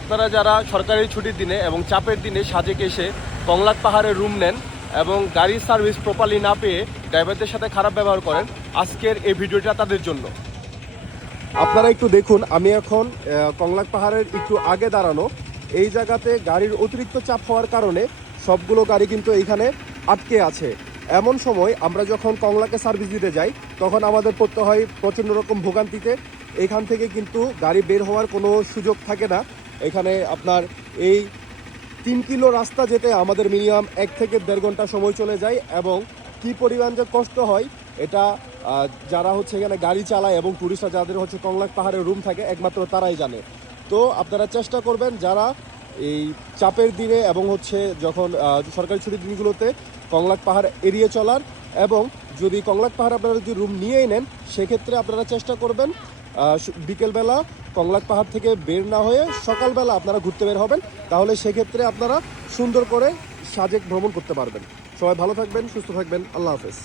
আপনারা যারা সরকারি ছুটির দিনে এবং চাপের দিনে সাজেকে এসে কংলাক পাহাড়ে রুম নেন এবং গাড়ির সার্ভিস প্রপারলি না পেয়ে ড্রাইভারদের সাথে খারাপ ব্যবহার করেন, আজকের এই ভিডিওটা তাদের জন্য। আপনারা একটু দেখুন, আমি এখন কংলাক পাহাড়ের একটু আগে দাঁড়ানো। এই জায়গাতে গাড়ির অতিরিক্ত চাপ হওয়ার কারণে সবগুলো গাড়ি কিন্তু এইখানে আটকে আছে। এমন সময় আমরা যখন কংলাকে সার্ভিস দিতে যাই তখন আমাদের পড়তে হয় প্রচণ্ড রকম ভোগান্তিতে। এইখান থেকে কিন্তু গাড়ি বের হওয়ার কোনো সুযোগ থাকে না। এখানে আপনার এই 3 কিলো রাস্তা যেতে আমাদের মিনিমাম 1 থেকে 1.5 ঘন্টা সময় চলে যায়, এবং কী পরিমাণ যে কষ্ট হয় এটা যারা হচ্ছে এখানে গাড়ি চালায় এবং টুরিস্টরা যাদের হচ্ছে কংলাক পাহাড়ে রুম থাকে একমাত্র তারাই জানে। তো আপনারা চেষ্টা করবেন যারা এই চাপের দিনে এবং হচ্ছে যখন সরকারি ছুটির দিনগুলোতে কংলাক পাহাড় এড়িয়ে চলার, এবং যদি কংলাক পাহাড় আপনারা যদি রুম নিয়েই নেন সেক্ষেত্রে আপনারা চেষ্টা করবেন বিকেলবেলা কংলাক পাহাড় থেকে বের না হয়ে সকালবেলা আপনারা ঘুরতে বের হবেন। তাহলে সেক্ষেত্রে আপনারা সুন্দর করে সাজেক ভ্রমণ করতে পারবেন। সবাই ভালো থাকবেন, সুস্থ থাকবেন। আল্লাহ হাফেজ।